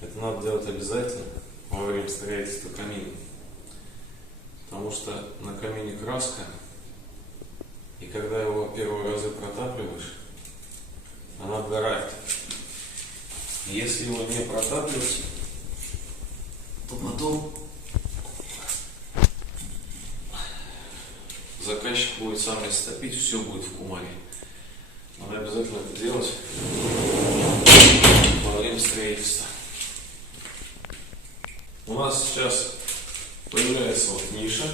Это надо делать обязательно во время строительства камина. Потому что на камине краска, и когда его первые разы протапливаешь, она обгорает. И если его не протапливать, то потом заказчик будет сам растопить, все будет в кумаре. Надо обязательно это делать во время строительства. У нас сейчас появляется вот ниша.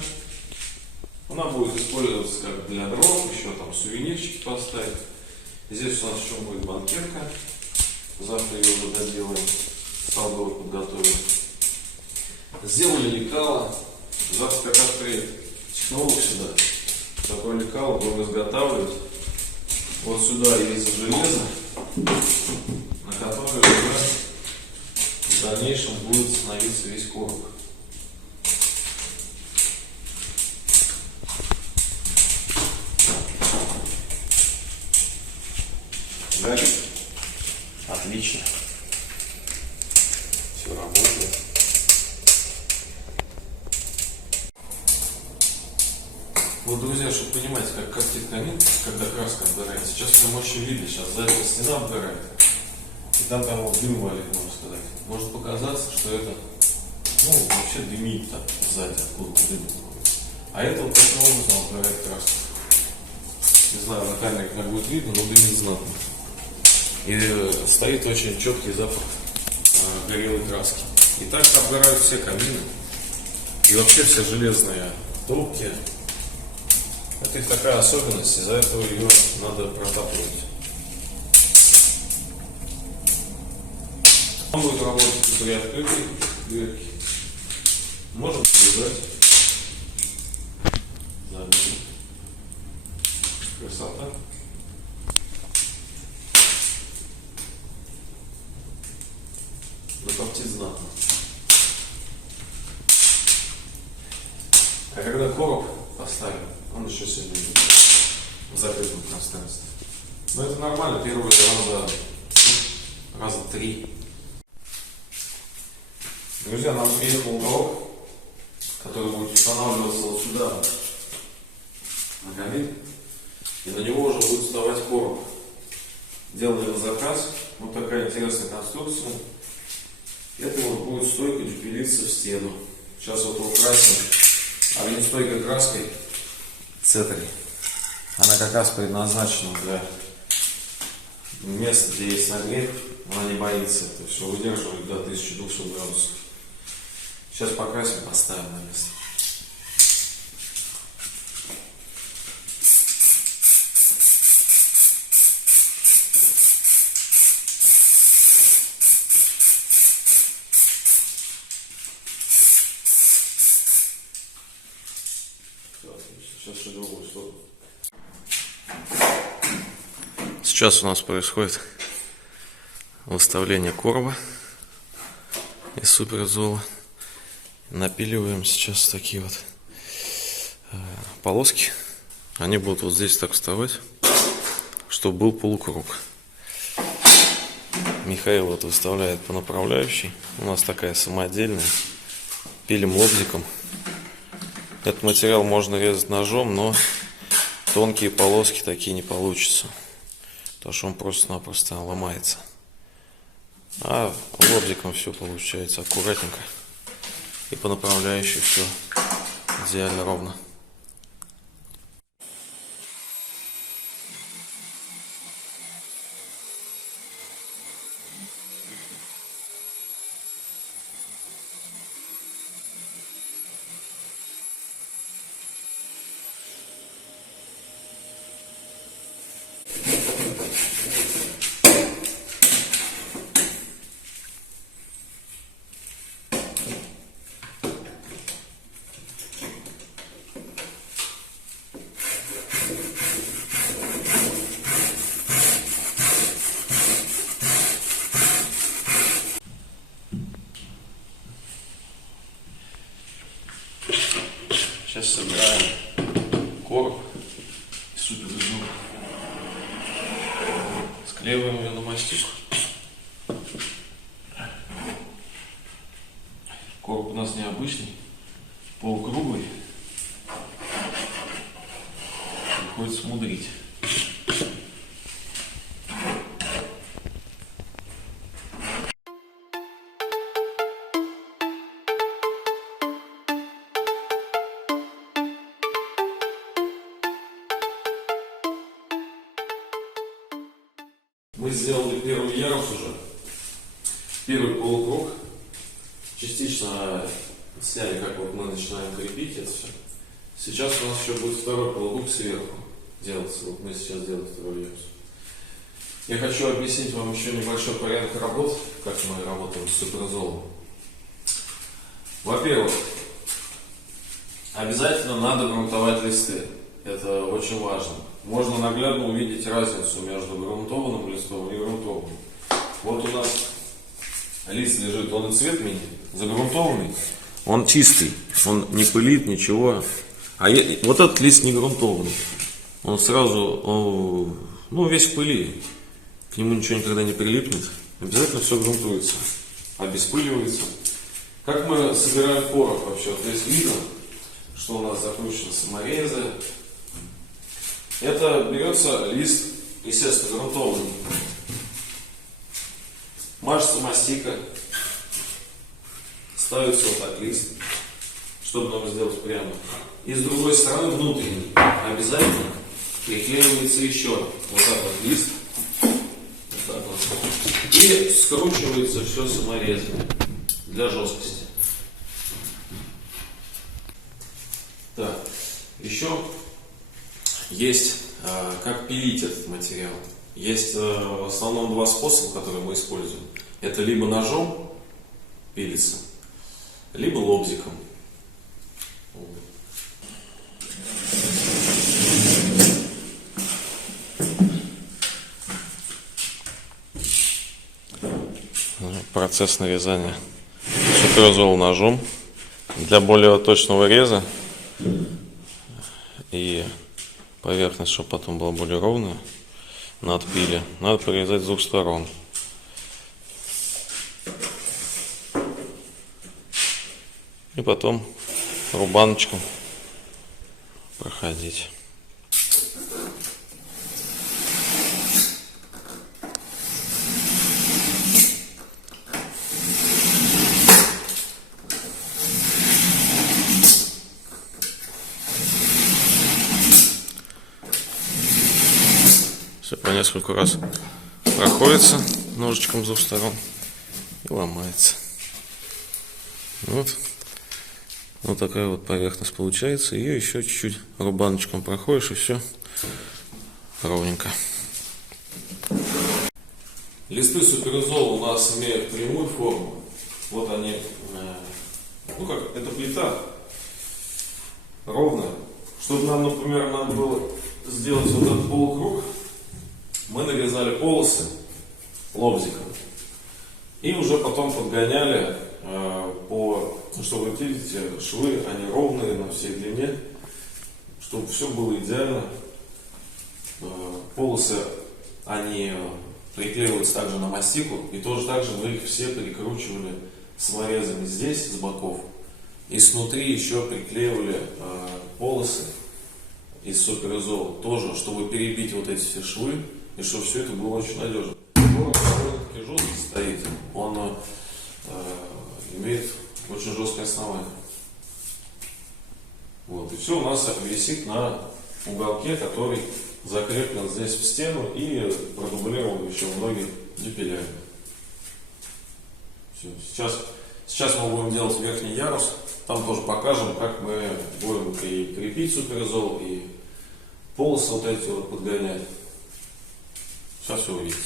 Она будет использоваться как для дров, еще там сувенирчики поставить. Здесь у нас еще будет банкетка. Завтра ее уже доделаем, столбовой подготовим. Сделали лекало. Завтра как раз приедет технолог сюда. Такое лекало будем изготавливать. Вот сюда есть железо, на которое уже в дальнейшем будет становиться весь короб. Горит. Отлично. Все работает. Вот, друзья, чтобы понимать, как коптит камин, когда краска обгорает, сейчас прям очень видно. Сейчас задняя стена обгорает. И там вот дым валит, можно сказать. Может показаться, что это, вообще дымит там сзади, откуда дым. А это вот таким образом обгорает краска. Не знаю, на камере как будет видно, но дымит знатно. И стоит очень четкий запах горелой краски. И так обгорают все камины. И вообще все железные трубки. Это их такая особенность, из-за этого ее надо протапливать. Он будет работать при открытой дверке. Можем прибрать. Заднюю. Красота. Закоптит знатно. А когда короб поставим, он еще сильнее будет в закрытом пространстве. Но это нормально, первые раза 3. Друзья, нам приехал уголок, который будет устанавливаться вот сюда, на камин, и на него уже будет вставать короб. Делали на заказ, вот такая интересная конструкция. Это вот будет стойка пилиться в стену. Сейчас вот украсим огнестойкой краской цетри. Она как раз предназначена для места, где есть нагрев. Она не боится, это все выдерживает до 1200 градусов. Сейчас покрасим, поставим на место. Сейчас в другую сторону. Сейчас у нас происходит выставление короба из суперзола. Напиливаем сейчас такие вот полоски. Они будут вот здесь так вставать, чтобы был полукруг. Михаил вот выставляет по направляющей. У нас такая самодельная. Пилим лобзиком. Этот материал можно резать ножом, но тонкие полоски такие не получится, потому что он просто-напросто ломается. А лобзиком все получается аккуратненько. И по направляющей все идеально ровно. Сейчас собираем короб из суперзола. Склеиваем ее на мастику. Короб у нас необычный, полукруглый. Приходится мудрить. Мы сделали первый ярус уже, первый полукруг. Частично сняли, как вот мы начинаем крепить это все. Сейчас у нас еще будет второй полукруг сверху делаться. Вот мы сейчас делаем второй ярус. Я хочу объяснить вам еще небольшой порядок работ, как мы работаем с суперзолом. Во-первых, обязательно надо грунтовать листы. Это очень важно. Можно наглядно увидеть разницу между грунтованным листом и грунтованным. Вот у нас лист лежит, он и цвет меняет. Загрунтованный, он чистый, он не пылит, ничего. Вот этот лист не грунтованный. Он сразу, весь в пыли. К нему ничего никогда не прилипнет. Обязательно все грунтуется, обеспыливается. Как мы собираем порох вообще? Вот здесь видно, что у нас закручены саморезы. Это берется лист, естественно, грунтованный. Мажется мастика. Ставится вот так лист, чтобы нам сделать прямо. И с другой стороны внутренний обязательно приклеивается еще вот так вот лист. Вот так вот. И скручивается все саморезами для жесткости. Так, еще есть как пилить этот материал. Есть в основном два способа, которые мы используем. Это либо ножом пилится, либо лобзиком. Процесс нарезания суперзола ножом для более точного реза и поверхность, чтобы потом была более ровная. На отпиле надо порезать с двух сторон. И потом рубаночком проходить. Все по нескольку раз проходится ножичком с двух сторон и ломается. Вот такая вот поверхность получается. Ее еще чуть-чуть рубаночком проходишь, и все ровненько. Листы суперзола у нас имеют прямую форму. Вот они, это плита ровная. Чтобы нам, например, надо было сделать вот этот полукруг, мы нарезали полосы лобзиком и уже потом подгоняли чтобы, видите, швы, они ровные на всей длине, чтобы все было идеально. Полосы, они приклеиваются также на мастику, и тоже так же мы их все перекручивали саморезами здесь, с боков, и снутри еще приклеивали полосы из суперзола, тоже, чтобы перебить вот эти все швы, и чтобы все это было очень надежно. Порох довольно-таки жесткий стоит, он имеет очень жесткое основание. Вот, и все у нас висит на уголке, который закреплен здесь в стену и продублирован еще многие дюпелями. Все. Сейчас мы будем делать верхний ярус. Там тоже покажем, как мы будем и крепить суперзол, и полосы вот эти вот подгонять. Сейчас все увидите.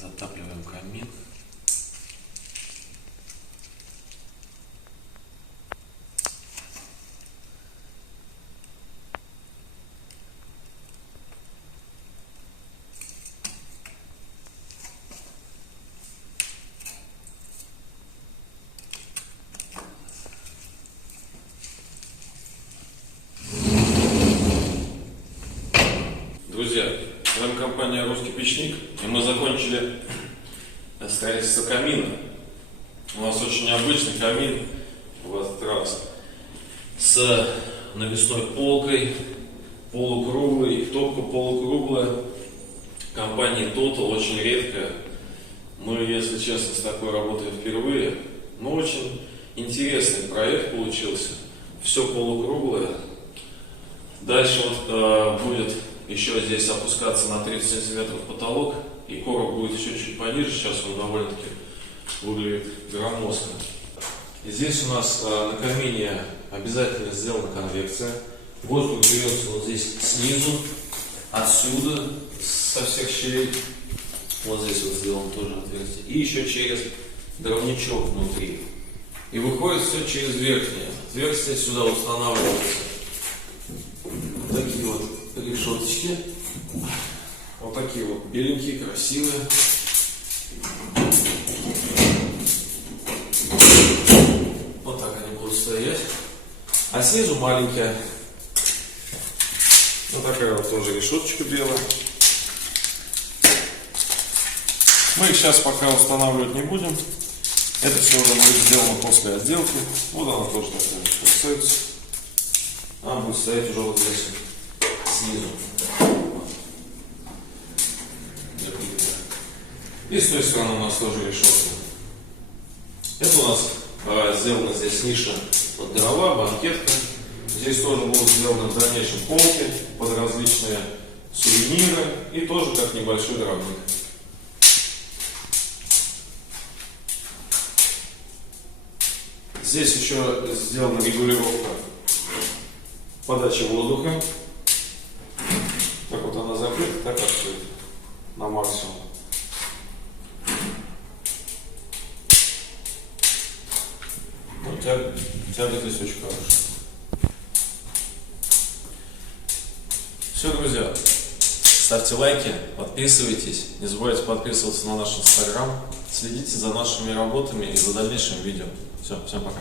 Затапливаем камин. компания «Русский печник», и мы закончили строительство камина. У нас очень необычный камин в этот раз с навесной полкой, полукруглый, топка полукруглая, компании Total, очень редкая. Мы, если честно, с такой работаем впервые, но очень интересный проект получился. Все полукруглое. Дальше вот, будет еще здесь опускаться на 30 сантиметров потолок, и короб будет еще чуть пониже. Сейчас он довольно-таки выглядит громоздко. И здесь у нас на камине обязательно сделана конвекция. Воздух берется вот здесь снизу, отсюда, со всех щелей. Вот здесь вот сделано тоже отверстие. И еще через дровничок внутри. И выходит все через верхнее отверстие. Сюда устанавливаются вот такие вот решеточки. Вот такие вот беленькие, красивые. Вот так они будут стоять. А снизу маленькая. Вот такая вот тоже решеточка белая. Мы их сейчас пока устанавливать не будем. Это все уже будет сделано после отделки. Вот она тоже такая красавица. Она будет стоять уже вот здесь снизу. И с той стороны у нас тоже решетка. Это у нас сделана здесь ниша под дрова, банкетка. Здесь тоже будут сделаны в дальнейшем полки под различные сувениры и тоже как небольшой дровник. Здесь еще сделана регулировка подачи воздуха. Как вот она закрыта, так открыта на максимум. Ну, тяга здесь очень хорошая. Все, друзья, ставьте лайки, подписывайтесь, не забывайте подписываться на наш Инстаграм, следите за нашими работами и за дальнейшим видео. Все, всем пока.